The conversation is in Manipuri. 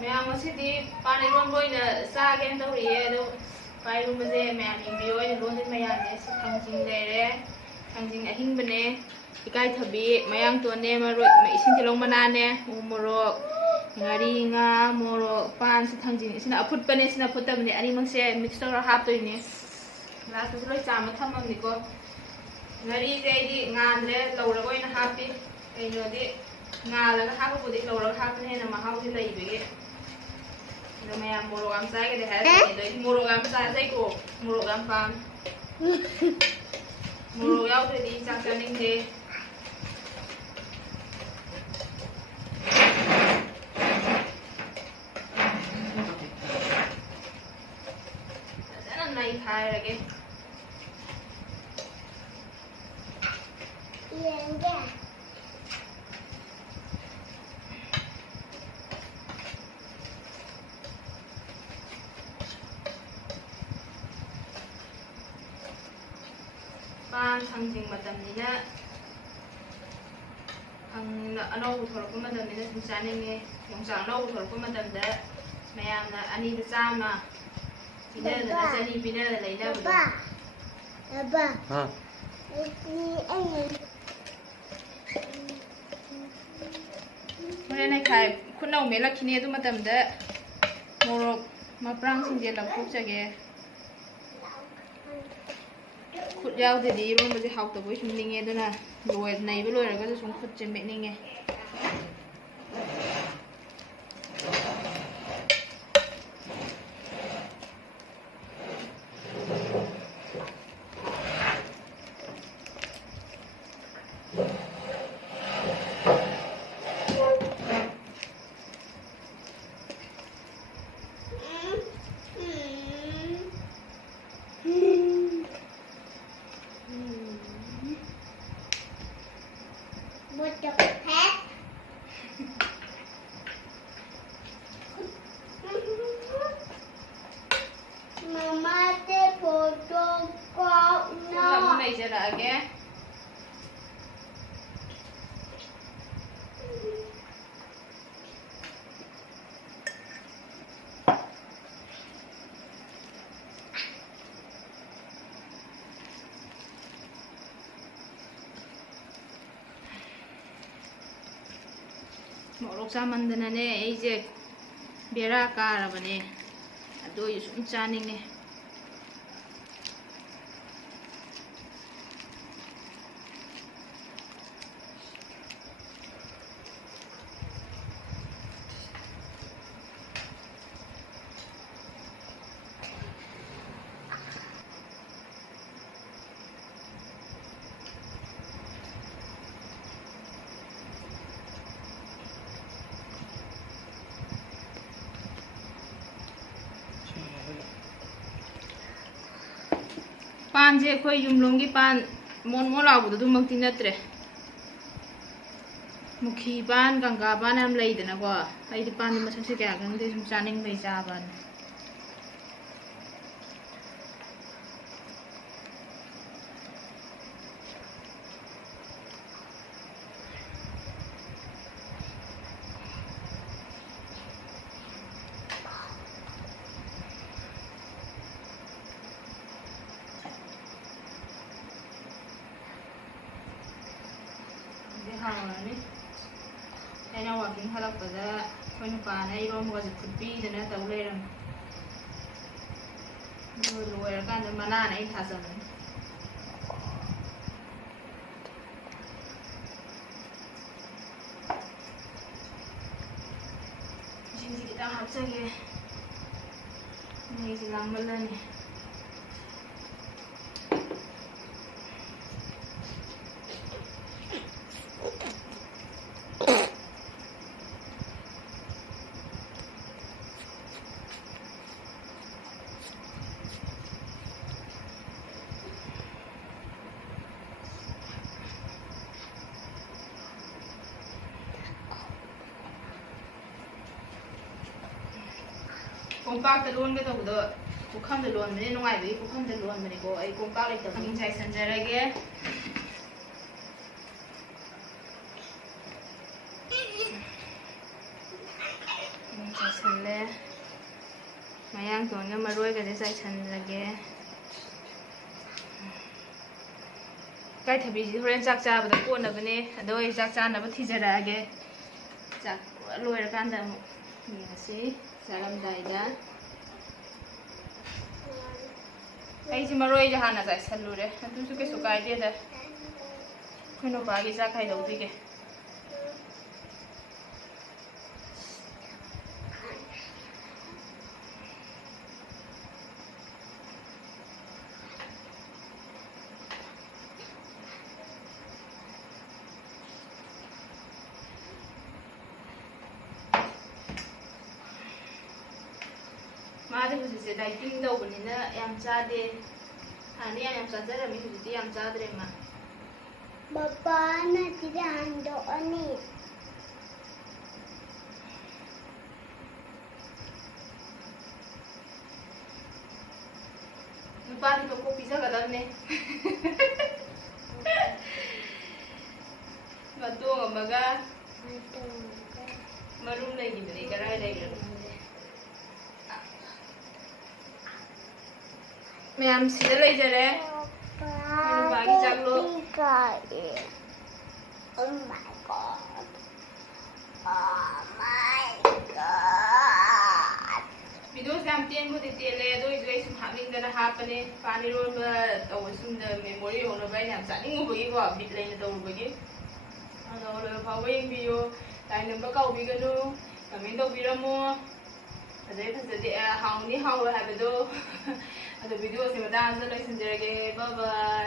मैम मसीदी पानी रोन बोइना चागे तौरिए अदो पाइरुमजे मैम इंबियो लोन मयाने थांजिंग लेरे थांजिंग अहिंबने इकाई थबी मयांग तोने मरो इसिन तिलों मनाने उमरो ngari nga moro pan si thangjin isina afut pane sina futabne ani mangse mix tawra hap toine la tu loi chama thamam ni ko ngari je di ngandre lawra goina hapi ei no di ngala ga hapu budi lawra hap ne na mahau di lai bege no me am moro am sai ke de ha doi moro am sai sai ko moro am pan moro yau de di chak chaning de này khai rồi kìa pan thằng mà tầm này nhá thằng anâu thổi có mà tầm này nó cũng chán nên nghe giống sáng anâu thổi có mà tầm đấy mẹ em là anh đi ra mà Papa. Papa. Hôm nay khai khuôn nấu mấy là khi này tôi mà tầm đấy mồ mà prang xin về làm phúc cho kìa khuôn dao thì đi luôn bây giờ học tập với chúng mình nghe đó nè rồi này với rồi là có thể xuống khuôn trên mẹ này nghe Mama take photo call now. Này giờ đã ghé. Morok samandana ne ei je bera karabane ado yusum chaning ne pan je khoi yumlong gi pan mon mo law bu du mak tin natre mukhi pan ganga pan am lei dana ko ai di pan ma se kya gang de sum chaning mai cha ban Anh nào kinh halak pada kau nupa na ibu mau kasih kupi dan tahu lerang luar kan mana na ini thasam jadi kita harus lagi ini silang malam ni Kompak telur kita udah bukan telur ini nungai beri bukan telur ini ko ay kompak itu kami cai senjara lagi cai ꯃꯌꯥꯡꯇꯣꯟꯒ ꯃꯔꯣꯏꯒꯗꯤ ꯆꯥꯏꯁꯟꯂꯒꯦ ꯏꯀꯥꯏꯊꯕꯤꯁꯤ ꯍꯣꯔꯦꯟ ꯆꯥꯛ ꯆꯥꯕꯗ ꯀꯣꯟꯅꯕꯅꯦ ꯑꯗꯣ ꯑꯩ ꯆꯥꯛ ꯆꯥꯅꯕ ꯊꯤꯖꯔꯛꯑꯒꯦ ꯆꯥꯛ ꯂꯣꯏꯔꯀꯥꯟꯗ ꯑꯃꯨꯛ ꯌꯦꯡꯉꯁꯤ ꯆꯥꯔꯝꯗꯥꯏꯗ ꯑꯩꯁꯤ ꯃꯔꯣꯏꯁꯦ ꯍꯥꯟꯅ ꯆꯥꯏꯁꯜꯂꯨꯔꯦ ꯑꯗꯨꯁꯨ ꯀꯩꯁꯨ ꯀꯥꯏꯗꯦꯗ ꯑꯩꯈꯣꯏ ꯅꯨꯄꯥꯒꯤ ꯆꯥꯛ ꯈꯥꯏꯗꯣꯛꯄꯤꯒꯦ ꯃꯥꯗꯤ ꯍꯧꯖꯤꯛꯁꯦ ꯗꯥꯏꯇꯤꯡ ꯇꯧꯕꯅꯤꯅ ꯌꯥꯝ ꯆꯥꯗꯦ ꯍꯥꯟꯅꯗꯤ ꯌꯥꯝ ꯆꯥꯖꯔꯝꯃꯤ ꯍꯧꯖꯤꯛꯇꯤ ꯌꯥꯝ ꯆꯥꯗ꯭ꯔꯦ ꯃꯥ ꯕꯕꯥꯅ ꯁꯤꯗ ꯍꯟꯗꯣꯛꯑꯅꯤ ꯅꯨꯄꯥꯗꯤ ꯃꯀꯣꯛ ꯄꯤꯖꯒꯗꯕꯅꯦ ꯃꯇꯣꯡ ꯑꯃꯒ ꯃꯔꯨꯝ ꯂꯩꯈꯤꯕꯅꯤ ꯀꯔꯥꯏ ꯂꯩꯈ꯭ꯔꯕ ꯈꯪꯗꯦ ꯃꯌꯥꯝ ꯁꯤꯗ ꯂꯩꯖꯔꯦ ꯑꯩꯈꯣꯏ ꯅꯨꯄꯥꯒꯤ ꯆꯥꯛꯂꯣ Oh my god. Oh my god. ꯚꯤꯗꯤꯑꯣꯁꯦ ꯌꯥꯝ ꯇꯦꯟꯕꯨꯗꯤ ꯇꯦꯜꯂꯦ ꯑꯗꯨ ꯑꯣꯏꯁꯨ ꯑꯩ ꯁꯨꯝ ꯍꯥꯞꯅꯤꯡꯗꯅ ꯍꯥꯞꯄꯅꯦ ꯄꯥꯟ ꯏꯔꯣꯟꯕ ꯇꯧꯕꯁꯤꯡꯗ ꯃꯦꯃꯣꯔꯤ ꯑꯣꯏꯅꯕ ꯑꯩꯅ ꯌꯥꯝ ꯆꯥꯅꯤꯡꯉꯨꯕꯒꯤꯀꯣ ꯕꯤꯠ ꯂꯩꯅ ꯇꯧꯔꯨꯕꯒꯤ ꯑꯗꯣ ꯂꯣꯏꯕ ꯐꯥꯎꯕ ꯌꯦꯡꯕꯤꯌꯨ ꯂꯥꯏꯛ ꯅꯝꯕ ꯀꯥꯎꯕꯤꯒꯅꯨ ꯀꯃꯦꯟ ꯇꯧꯕꯤꯔꯝꯃꯣ ꯐꯖꯩ ꯐꯖꯗꯦ ꯍꯥꯎꯅꯤ ꯍꯥꯎꯔꯣꯏ ꯍꯥꯏꯕꯗꯣ ꯑꯗꯣ ꯚꯤꯗꯤꯑꯣꯁꯦ ꯃꯇꯥꯡ ꯑꯃꯗ ꯂꯣꯏꯁꯤꯟꯖꯔꯒꯦ ꯕꯥꯏ ꯕꯥꯏ